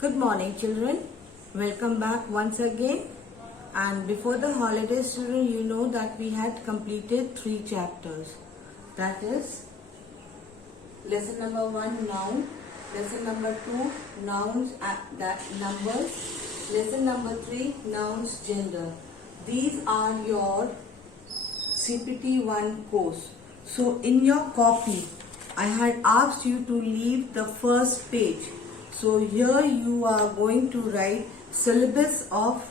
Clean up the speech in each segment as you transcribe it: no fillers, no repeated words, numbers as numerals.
Good morning, children. Welcome back once again. And before the holidays, children, you know that we had completed 3 chapters. That is lesson number 1, noun. Lesson number 2, nouns, that numbers. Lesson number 3, nouns, gender. These are your CPT 1 course. So in your copy, I had asked you to leave the first page. So here you are going to write syllabus of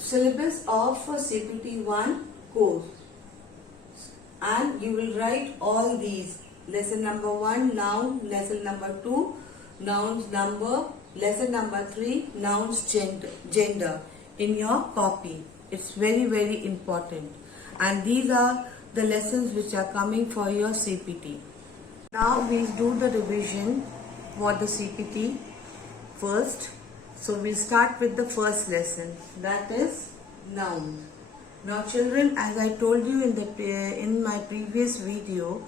CPT 1 course, and you will write all these. Lesson number 1, noun. Lesson number 2, nouns, number. Lesson number 3, nouns, gender in your copy. It's very important, and these are the lessons which are coming for your CPT. Now we'll do the revision for the CPT first. So we'll start with the first lesson, that is nouns. Now children, as I told you in my previous video,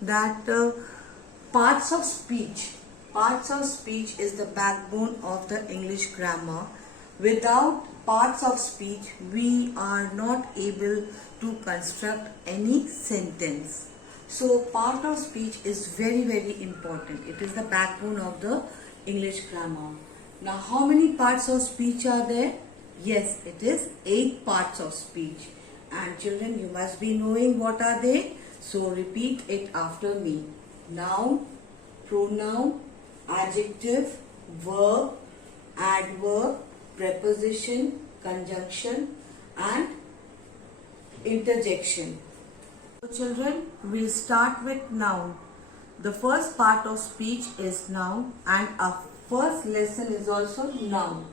that parts of speech is the backbone of the English grammar. Without parts of speech, we are not able to construct any sentence. So part of speech is very important. It is the backbone of the English grammar. Now how many parts of speech are there? Yes, it is 8 parts of speech. And children, you must be knowing what are they. So repeat it after me. Noun, pronoun, adjective, verb, adverb, preposition, conjunction and interjection. So children, we'll start with noun. The first part of speech is noun, and our first lesson is also noun.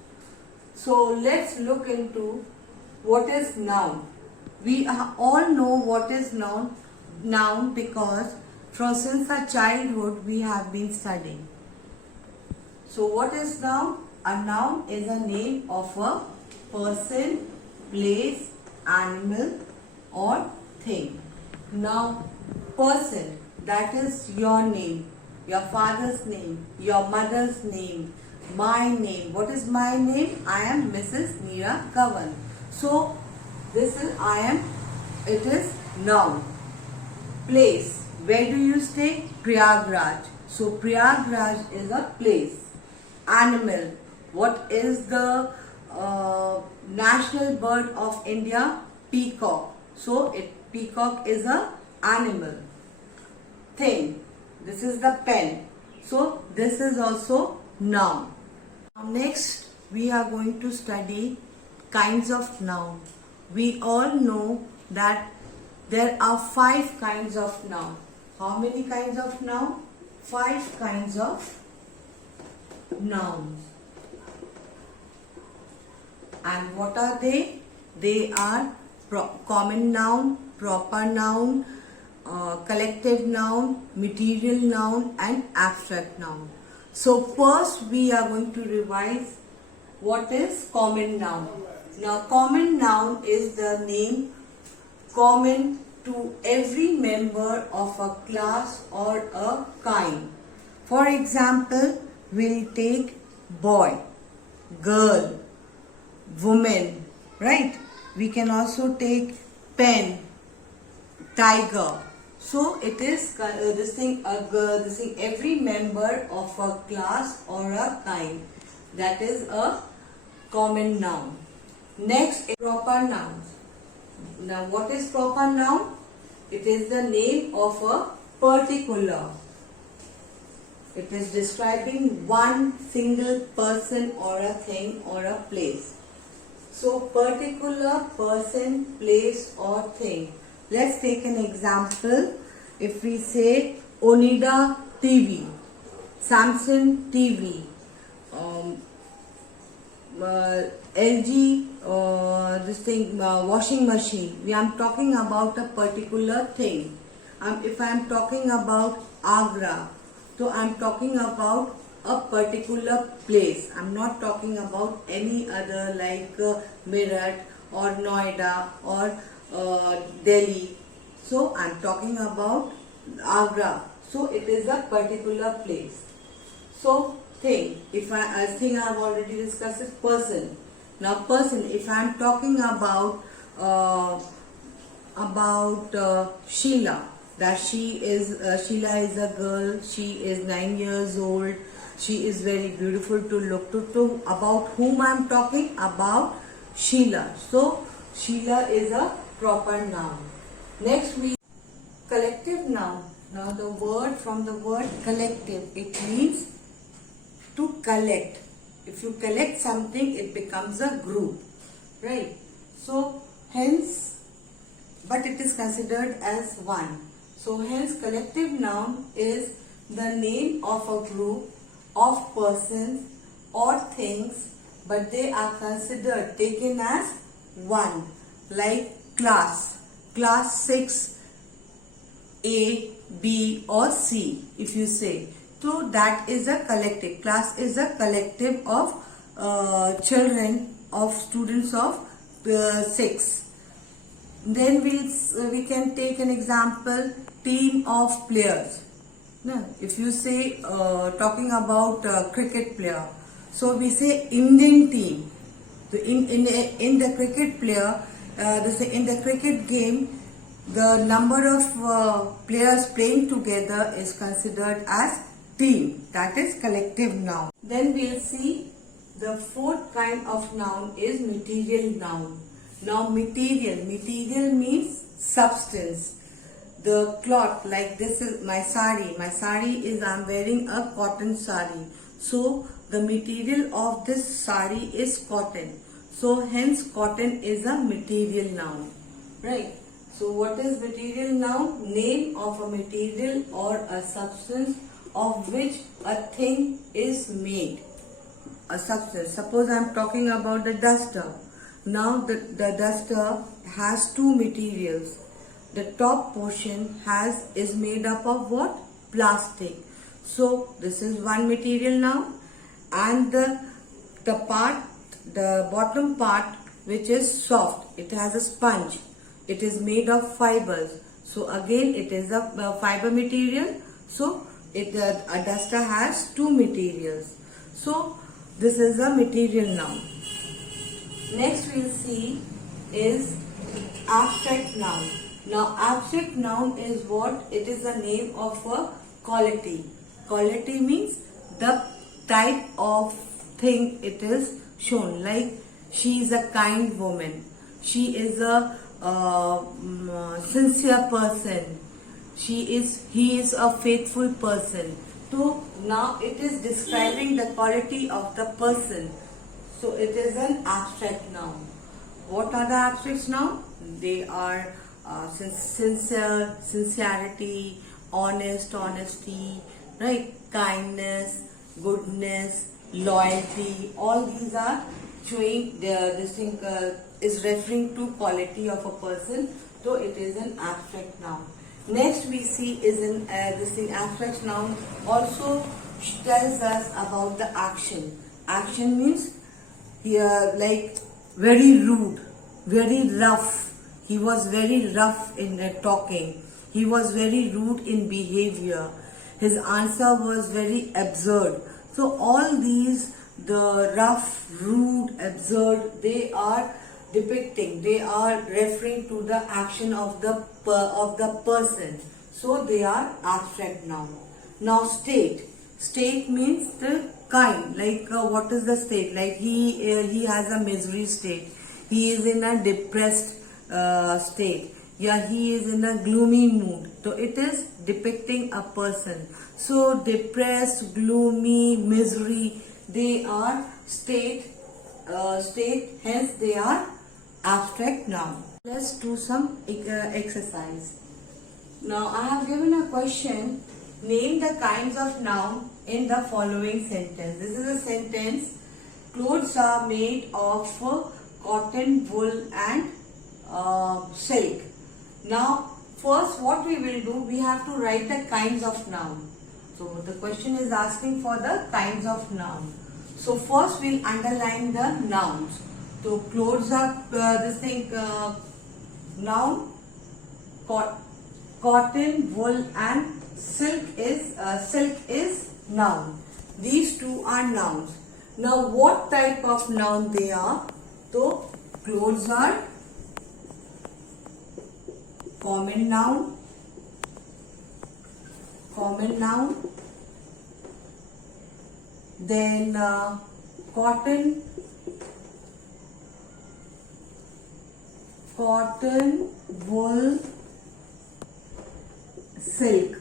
So let's look into what is noun. We all know what is noun because since our childhood we have been studying. So what is noun? A noun is a name of a person, place, animal or thing. Now person, that is your name, your father's name, your mother's name, my name. What is my name? I am Mrs. Neera Kavan. So this is it is noun. Place, where do you stay? Prayagraj. So Prayagraj is a place. Animal, what is the national bird of India? Peacock. So peacock is a animal. Thing, this is the pen. So this is also noun. Now next we are going to study kinds of noun. We all know that there are 5 kinds of noun. How many kinds of noun? 5 kinds of nouns. And what are they? They are common noun, proper noun, collective noun, material noun and abstract noun. So first we are going to revise what is common noun. Now common noun is the name common to every member of a class or a kind. For example, we'll take boy, girl, woman, right? We can also take pen, tiger. So it is every member of a class or a kind. That is a common noun. Next is proper nouns. Now what is proper noun? It is the name of a particular. It is describing one single person or a thing or a place. So particular, person, place or thing. Let's take an example. If we say Onida TV, Samsung TV, LG washing machine. We are talking about a particular thing. If I am talking about Agra, so I am talking about a particular place. I am not talking about any other like Meerut or Noida or Delhi. So I am talking about Agra. So it is a particular place. So thing. If I think I have already discussed it, person. Now person, if I am talking about Sheila, that Sheila is a girl, she is 9 years old, she is very beautiful to look to about whom I am talking about, Sheila. So Sheila is a proper noun. Next we collective noun. Now the word, from the word collective, it means to collect. If you collect something, it becomes a group, right? So hence, but it is considered as one. So hence collective noun is the name of a group of persons or things, but they are considered, taken as one. Like class, class 6, A, B or C, if you say. So that is a collective. Class is a collective of children, of students of 6. Then we can take an example, team of players. Now, if you say talking about cricket player, so we say Indian team. So in the cricket player, in the cricket game, the number of players playing together is considered as team. That is collective noun. Then we'll see the fourth kind of noun is material noun. Now material means substance. The cloth, like this is my sari. My sari is, I'm wearing a cotton sari. So the material of this sari is cotton. So hence cotton is a material noun, right? So what is material noun? Name of a material or a substance of which a thing is made. A substance. Suppose I am talking about the duster. Now the duster has two materials. The top portion is made up of what? Plastic. So this is one material noun, and the bottom part, which is soft, it has a sponge. It is made of fibers. So again it is a fiber material. So a duster has two materials. So this is a material noun. Next we'll see is abstract noun. Now abstract noun is what? It is the name of a quality. Quality means the type of thing it is shown. Like she is a kind woman. She is a sincere person. He is a faithful person. So now it is describing the quality of the person. So it is an abstract noun. What are the abstracts now? They are sincere, sincerity, honesty, right? Kindness, goodness, loyalty. All these are showing this thing is referring to quality of a person. So it is an abstract noun. Next we see is in this thing, abstract noun also tells us about the action. Action means here like very rude, very rough. He was very rough in talking. He was very rude in behavior. His answer was very absurd. So all these, the rough, rude, absurd, they are depicting, they are referring to the action of the person. So they are abstract noun. Now state. State means the kind. Like what is the state? Like he has a misery state. He is in a depressed state. Yeah, he is in a gloomy mood. So it is depicting a person. So depressed, gloomy, misery, they are state. Hence they are abstract noun. Let's do some exercise. Now I have given a question. Name the kinds of noun in the following sentence. This is a sentence. Clothes are made of cotton, wool and silk. Now first what we will do, we have to write the kinds of noun. So the question is asking for the kinds of noun. So first we'll underline the nouns. So clothes are noun, cotton, wool and silk is noun. These two are nouns. Now what type of noun they are? So clothes are common noun. Common noun. Then cotton, wool, silk.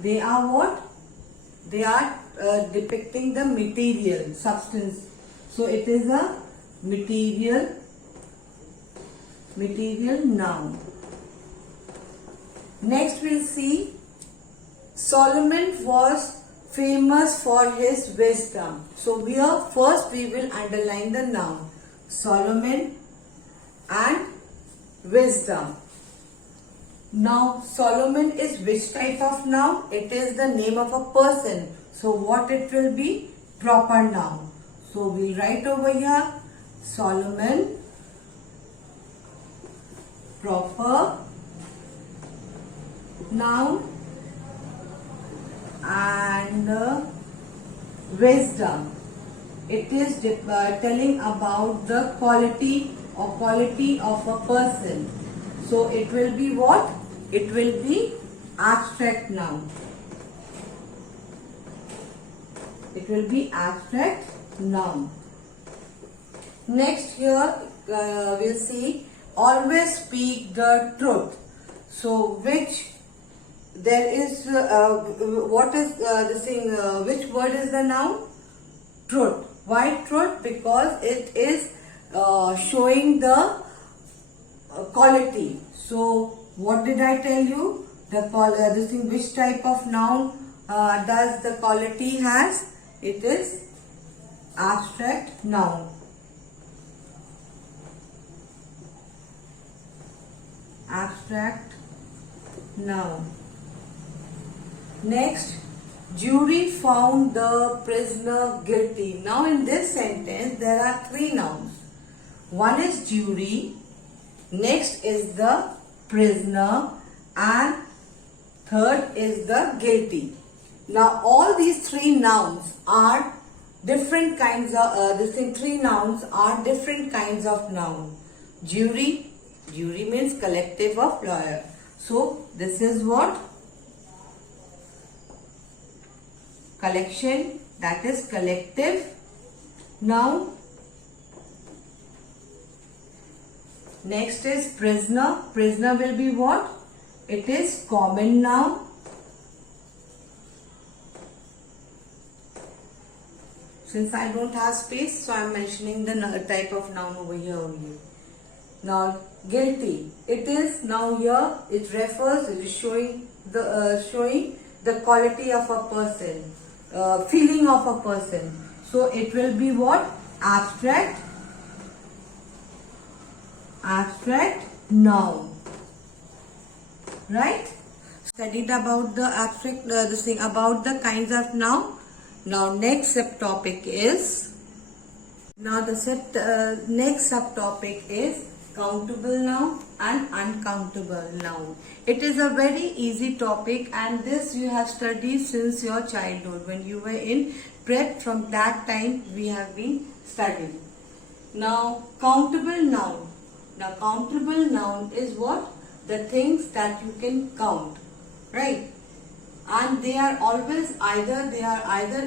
They are what? They are depicting the material, substance. So it is a material noun. Next we'll see Solomon was famous for his wisdom. So here first we will underline the noun Solomon and wisdom. Now Solomon is which type of noun? It is the name of a person. So what it will be? Proper noun. So we'll write over here Solomon, proper noun, and wisdom. It is telling about the quality of a person. So it will be what? It will be abstract noun. It will be abstract noun. Next here we'll see always speak the truth. So which there is what is this thing? Which word is the noun? Truth. Why truth? Because it is showing the quality. So what did I tell you? This thing, which type of noun does the quality has? It is abstract noun. Abstract noun. Next, jury found the prisoner guilty. Now in this sentence there are three nouns. One is jury, next is the prisoner, and third is the guilty. Now all these three nouns are different kinds of three nouns are different kinds of noun. Jury means collective of lawyer. So this is what? Collection, that is collective noun. Next is prisoner. Prisoner will be what? It is common noun. Since I don't have space, so I am mentioning the type of noun over here only. Now guilty. It is now here. It refers. It is showing the quality of a person, feeling of a person. So it will be what? Abstract noun. Right? Studied about the abstract about the kinds of noun. Now next subtopic is next subtopic is countable noun and uncountable noun. It is a very easy topic, and this you have studied since your childhood. When you were in prep, from that time we have been studying. Now countable noun. Now countable noun is what? The things that you can count, right? And they are always either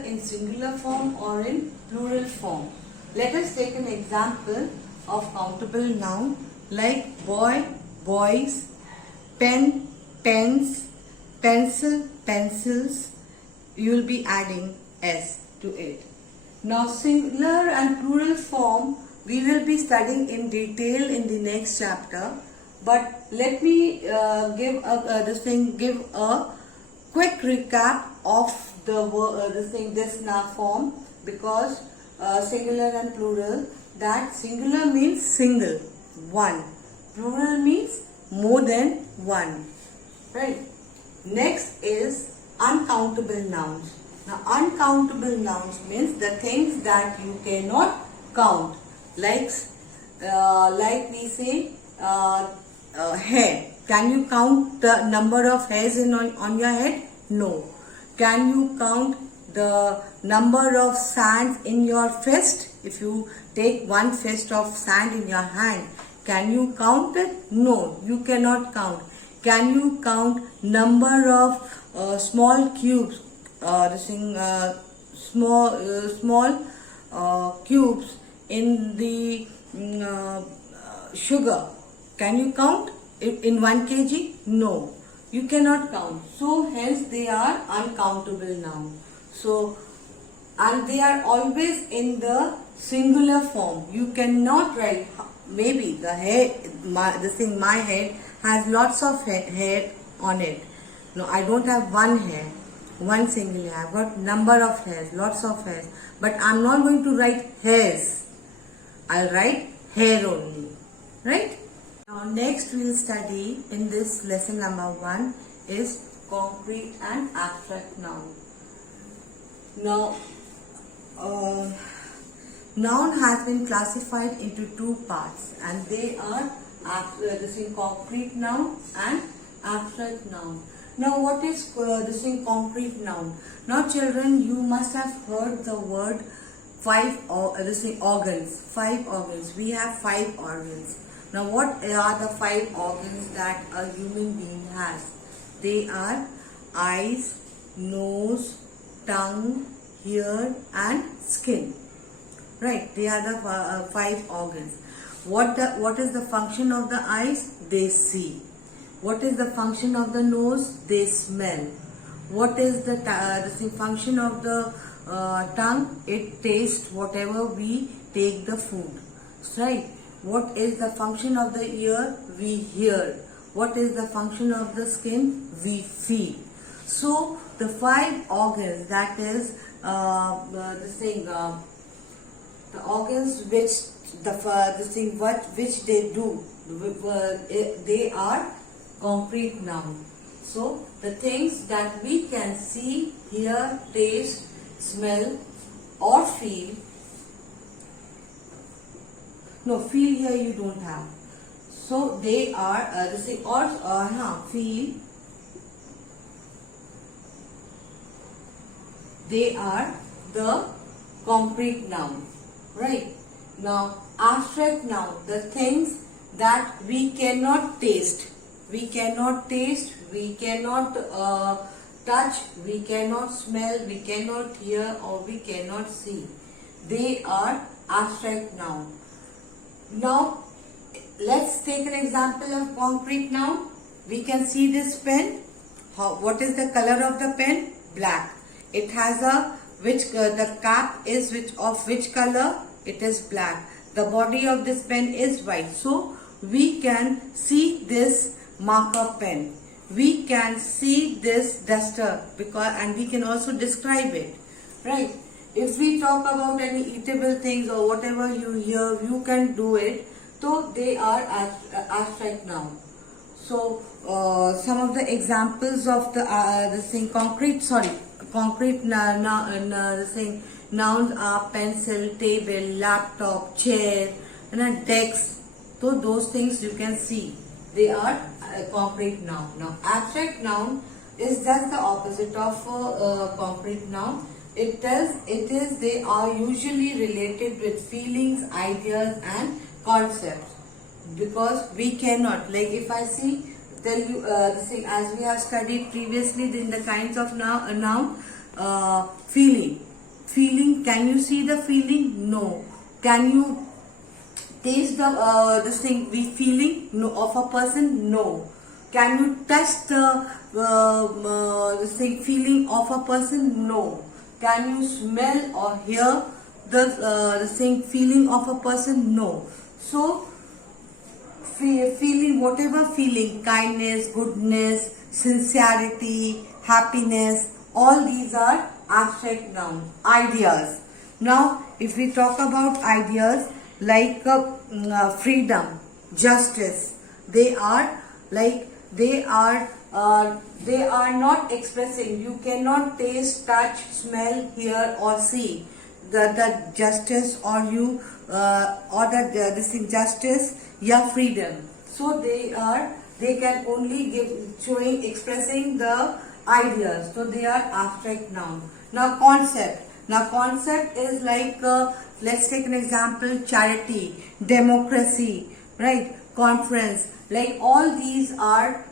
in singular form or in plural form. Let us take an example of countable noun like boy, boys, pen, pens, pencil, pencils. You will be adding s to it. Now singular and plural form we will be studying in detail in the next chapter. But let me give a quick recap of this form, because singular and plural, that singular means single, one, plural means more than one, right? Next is uncountable nouns. Now uncountable nouns means the things that you cannot count, like we say hair. Can you count the number of hairs on your head? No. Can you count the number of sands in your fist. If you take one fist of sand in your hand, can you count it? No, you cannot count. Can you count number of small cubes, small cubes in the sugar? Can you count in 1 kg? No, you cannot count. So hence they are uncountable now. So, and they are always in the singular form. You cannot write, maybe the hair, my head has lots of hair on it. No, I don't have one hair, one single hair. I've got number of hairs, lots of hairs. But I'm not going to write hairs. I'll write hair only. Right? Now next we'll study in this lesson number 1 is concrete and abstract noun. Now, noun has been classified into 2 parts, and they are concrete noun and abstract noun. Now, what is concrete noun? Now, children, you must have heard the word 5 organs. 5 organs. We have 5 organs. Now, what are the 5 organs that a human being has? They are eyes, nose, tongue, ear and skin. Right, they are the 5 organs. What is the function of the eyes? They see. What is the function of the nose? They smell. What is the function of the tongue? It tastes whatever we take the food. Right. What is the function of the ear? We hear. What is the function of the skin? We feel. So the 5 organs, that is the organs which they do, they are concrete noun. So the things that we can see, hear, taste, smell or feel. No, feel here you don't have. So they are feel. They are the concrete noun. Right. Now abstract noun, the things that we cannot taste. We cannot taste, we cannot touch, we cannot smell, we cannot hear or we cannot see. They are abstract noun. Now let's take an example of concrete noun. We can see this pen. What is the color of the pen? Black. It has the cap is of which color? It is black. The body of this pen is white. So we can see this marker pen. We can see this duster and we can also describe it. Right. If we talk about any eatable things or whatever you hear, you can do it. So they are abstract noun. So some of the examples of concrete nouns are pencil, table, laptop, chair, and a desk. So those things you can see. They are concrete noun. Now abstract noun is just the opposite of concrete noun. They are usually related with feelings, ideas and concepts, because we cannot, like if I tell you as we have studied previously in the kinds of noun, feeling, can you see the feeling? No. Can you taste the feeling? No. Of a person? No. Can you touch the feeling of a person? No. Can you smell or hear the feeling of a person? No. So feeling, whatever feeling, kindness, goodness, sincerity, happiness, all these are abstract nouns. Ideas. Now if we talk about ideas like freedom, justice, they are not expressing. You cannot taste, touch, smell, hear or see the justice or you justice, yeah, freedom. So they can only expressing the ideas. So they are abstract noun. Now concept. Now concept is like, let's take an example, charity, democracy, right? Conference. Like all these are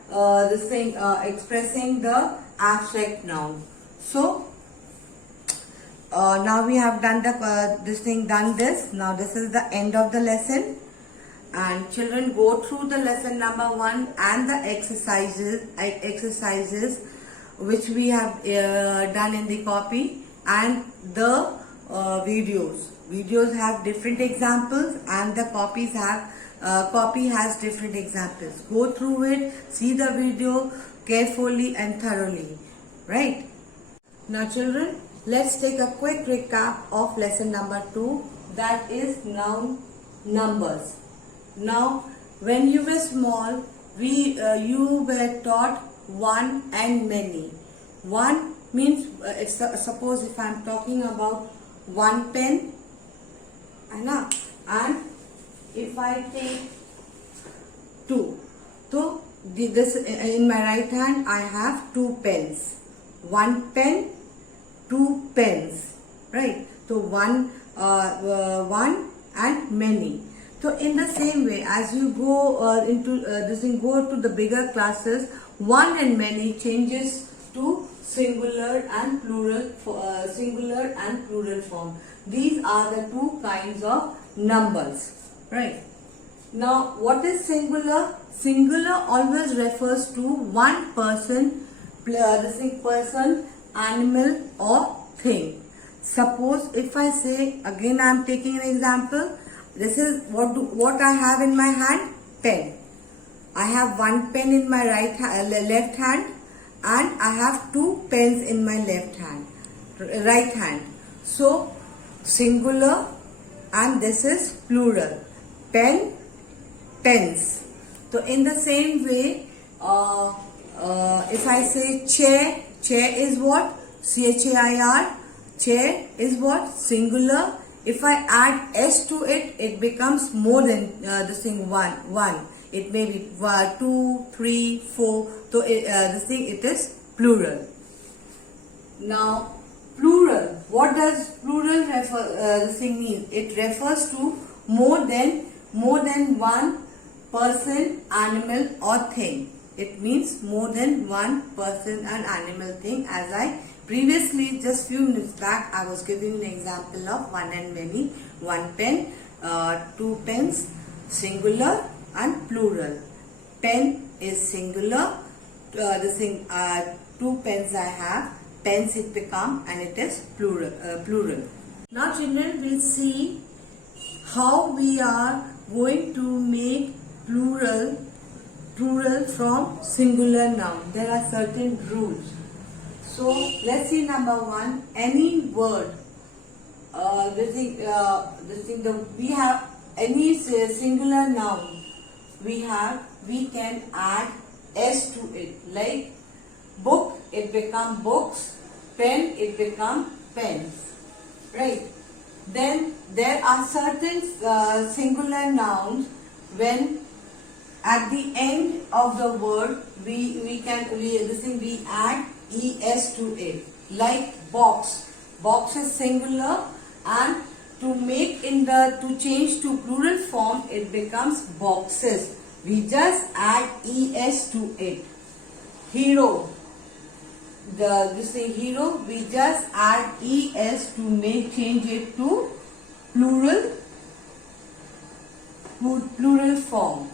this thing expressing the abstract noun. So now we have done the done this. Now this is the end of the lesson, and children go through the lesson number 1 and the exercises which we have done in the copy, and the videos have different examples, and the copy has different examples. Go through it, see the video carefully and thoroughly, right? Now children, let's take a quick recap of lesson number 2, that is numbers. Now when you were small, you were taught one and many. One means, suppose if I am talking about one pen, and if I take two, so this in my right hand I have 2 pens. One pen, 2 pens, right? So one and many. So in the same way, as you go go to the bigger classes, one and many changes to singular and plural form. These are the 2 kinds of numbers, right? Now what is singular? Singular always refers to one person, person, animal or thing. Suppose if I say, again I am taking an example, this is what I have in my hand, pen. I have one pen in my left hand, and I have 2 pens in my right hand. So singular, and this is plural, pen, pens. So in the same way, if I say chair is what? CHAIR. Chair is what? Singular. If I add S to it, it becomes more than one. It may be 2, 3, 4. So it is plural. Now plural. What does plural mean? It refers to more than one person, animal or thing. It means more than one person and animal thing. As I previously, just few minutes back, I was giving an example of one and many. One pen, 2 pens, singular and plural. Pen is singular. 2 pens I have. Pens it become, and it is plural. Now children, we'll see how we are going to make plural from singular noun. There are certain rules. So let's see number 1. Any word. We have any singular noun. We can add S to it. Like book, it become books. Pen, it become pens. Right. Then there are certain singular nouns when at the end of the word we add es to it. Like box. Box is singular, and to change to plural form, it becomes boxes. We just add es to it. Hero. Hero, we just add es to change it to plural form.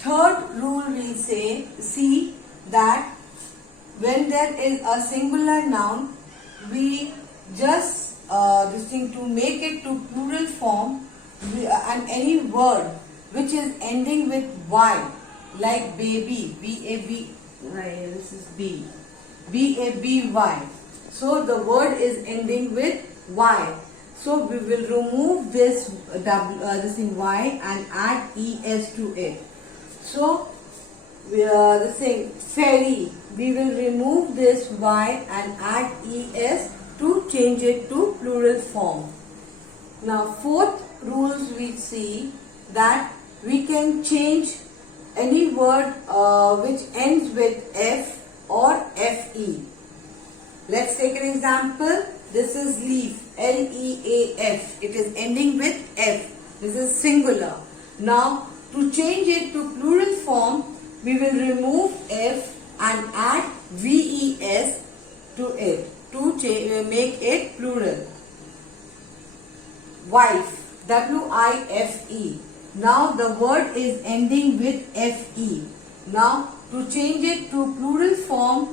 Third rule, we see that when there is a singular noun, we just to make it to plural form, and any word which is ending with y, like baby, B-A-B, this is B, B-A-B-Y. So the word is ending with y. So we will remove this y and add es to it. So fairy, we will remove this y and add es to change it to plural form. Now fourth rules, we see that we can change any word which ends with f or fe. Let's take an example. This is leaf, L-E-A-F. It is ending with F. This is singular. Now, to change it to plural form, we will remove F and add V-E-S to it to make it plural. Wife, W-I-F-E. Now the word is ending with F-E. Now to change it to plural form,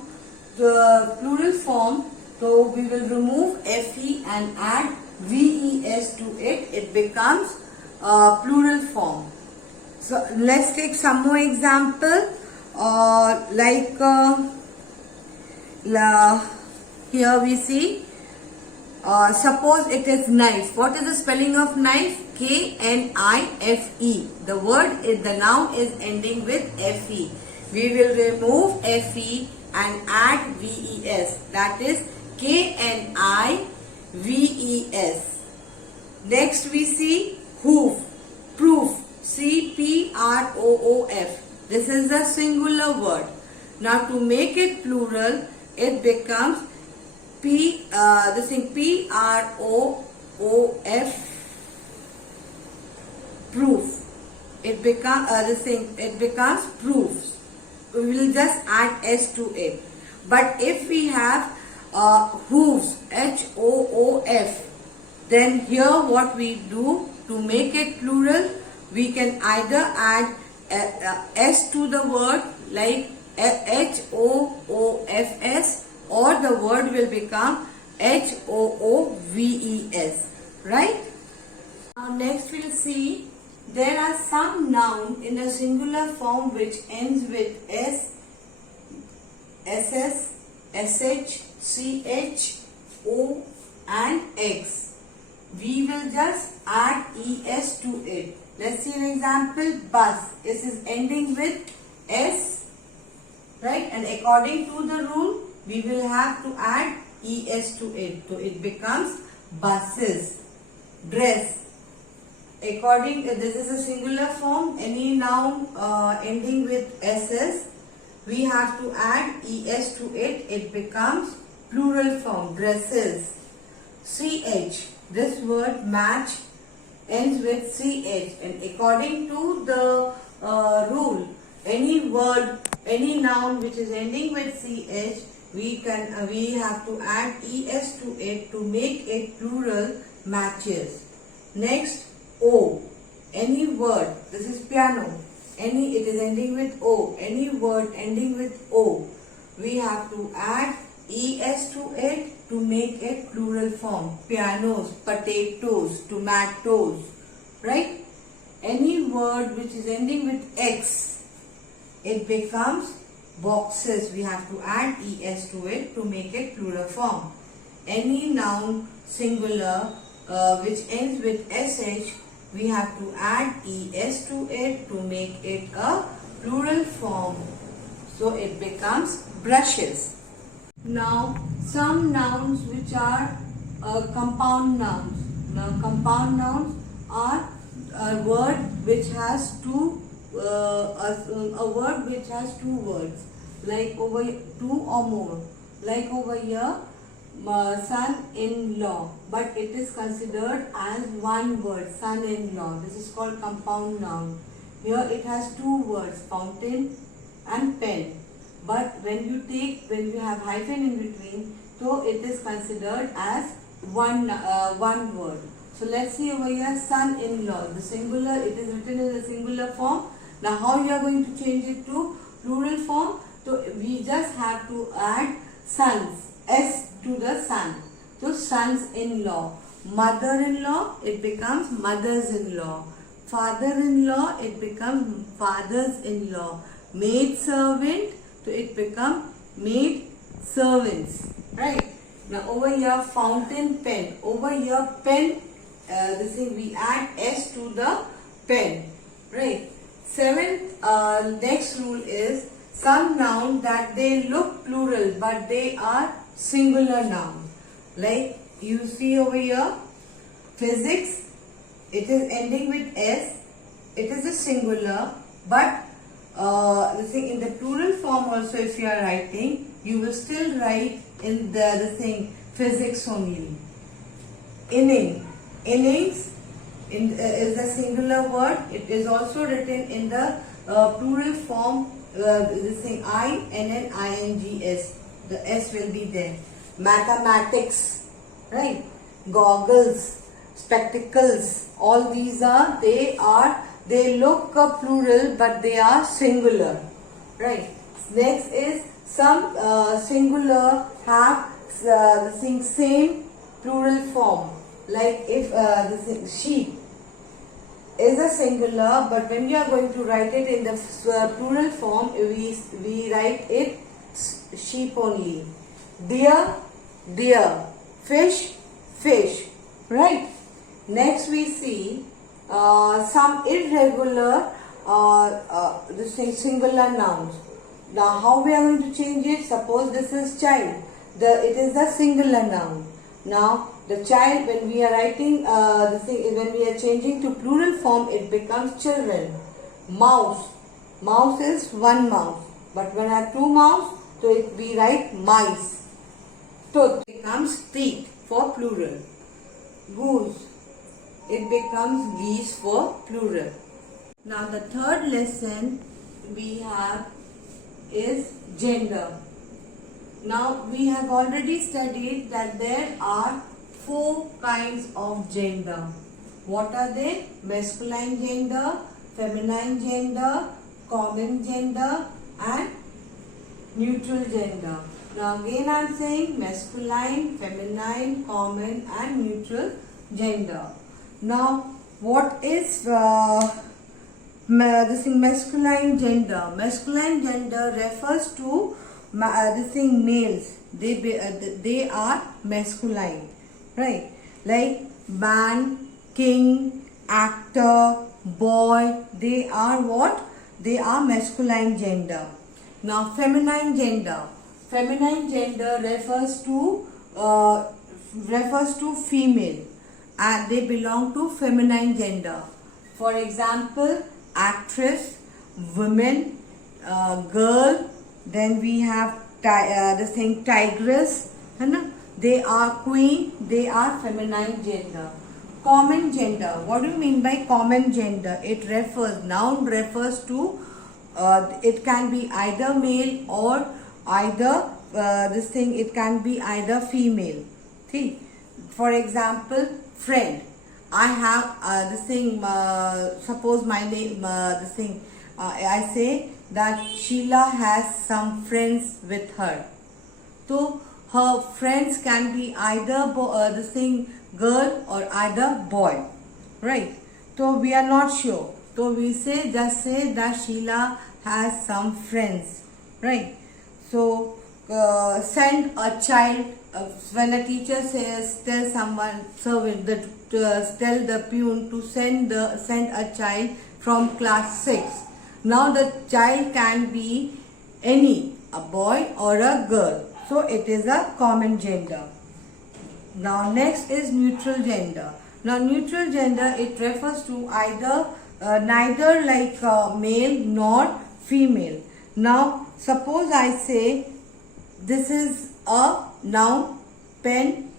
so we will remove F-E and add V-E-S to it. It becomes plural form. So let's take some more example. Here we see. Suppose it is knife. What is the spelling of knife? K-N-I-F-E. The noun is ending with F-E. We will remove F-E and add V-E-S. That is K-N-I-V-E-S. Next we see hoof. Proof. C-P-R-O-O-F. This is the singular word. Now to make it plural, it becomes P-R-O-O-F. Proof. It becomes proofs. We will just add S to it. But if we have hooves, H-O-O-F, then here what we do to make it plural, we can either add S to the word like H-O-O-F-S, or the word will become H-O-O-V-E-S. Right? Now next we'll see there are some nouns in a singular form which ends with S, SS, SH, CH, O and X. We will just add ES to it. Let's see an example. Bus. This is ending with S, right? And according to the rule, we will have to add ES to it. So it becomes buses. Dress. This is a singular form. Any noun ending with SS, we have to add ES to it. It becomes plural form. Dresses. CH. This word match ends with CH, and according to the rule, any noun which is ending with CH, we have to add ES to it to make it plural matches. Next, O. Any word, this is piano, it is ending with O. Any word ending with O, we have to add ES to it to make it plural form. Pianos, potatoes, tomatoes, right? Any word which is ending with X, it becomes boxes. We have to add ES to it to make it plural form. Any noun singular which ends with SH, we have to add ES to it to make it a plural form. So it becomes brushes. Now, some nouns which are compound nouns. Now, compound nouns are a word which has two words, like over two or more. Like over here, son-in-law, but it is considered as one word, son-in-law. This is called compound noun. Here it has two words, fountain and pen. But when you have hyphen in between, so it is considered as one word. So let's see over here, son-in-law. The singular, it is written in the singular form. Now how you are going to change it to plural form? So we just have to add sons, S to the son. So sons-in-law. Mother-in-law, it becomes mothers-in-law. Father-in-law, it becomes fathers-in-law. Maid-servant, so it becomes maid servants, right? Now over here, fountain pen. Over here, pen, we add S to the pen, right? Next rule is some noun that they look plural but they are singular noun. Like you see over here, physics, it is ending with S. It is a singular, but in the plural form also if you are writing, you will still write in the thing physics only. Innings is a singular word. It is also written in the plural form. This thing INNINGS. The S will be there. Mathematics, right? Goggles, spectacles. All these are they look a plural but they are singular, right? Next is some singular have the thing same plural form. Like if the thing, sheep is a singular, but when you are going to write it in the plural form, we write it sheep only. Deer, deer. Fish, fish. Right. Next we see some irregular this thing singular nouns. Now how we are going to change it? Suppose this is child. It is a singular noun. Now the child, when we are writing when we are changing to plural form, it becomes children. Mouse. Mouse is one mouse. But when I have two mouse, so we write mice. Tooth becomes teeth for plural. Goose. It becomes geese for plural. Now the third lesson we have is gender. Now we have already studied that there are 4 kinds of gender. What are they? Masculine gender, feminine gender, common gender and neutral gender. Now again I am saying masculine, feminine, common and neutral gender. Now what is this thing masculine gender? Masculine gender refers to this thing males. They are masculine, right? Like man, king, actor, boy. They are what? They are masculine gender. Now feminine gender. Feminine gender refers to female, and they belong to feminine gender. For example, actress, women, girl. Then we have this thing tigress. They are queen. They are feminine gender. Common gender. What do you mean by common gender? Noun refers to it can be either male or either it can be either female. See, for example, friend. I have suppose my name I say that Sheila has some friends with her. So her friends can be either girl or either boy, right? So we are not sure. So we just say that Sheila has some friends, right? So send a child. When a teacher tell someone servant tell the peon to send a child from class 6. Now the child can be a boy or a girl. So it is a common gender. Now next is neutral gender. Now neutral gender, it refers to either neither like male nor female. Now suppose I say this is a noun pen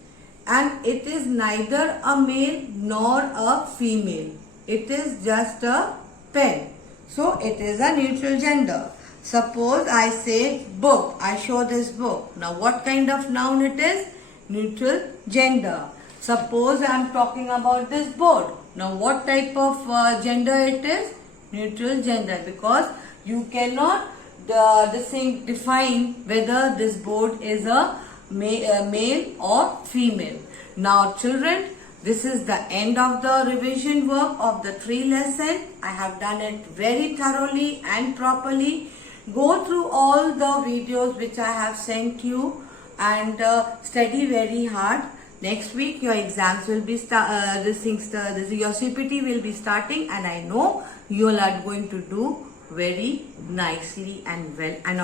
and it is neither a male nor a female. It is just a pen. So it is a neutral gender. Suppose I say book. I show this book. Now what kind of noun it is? Neutral gender. Suppose I am talking about this board. Now what type of gender it is? Neutral gender, because you cannot define whether this board is a male or female. Now children, this is the end of the revision work of the 3 lesson. I have done it very thoroughly and properly. Go through all the videos which I have sent you and study very hard. Next week your exams will be your CPT will be starting, and I know you all are going to do very nicely and well and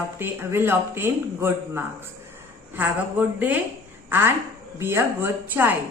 will obtain good marks. Have a good day and be a good child.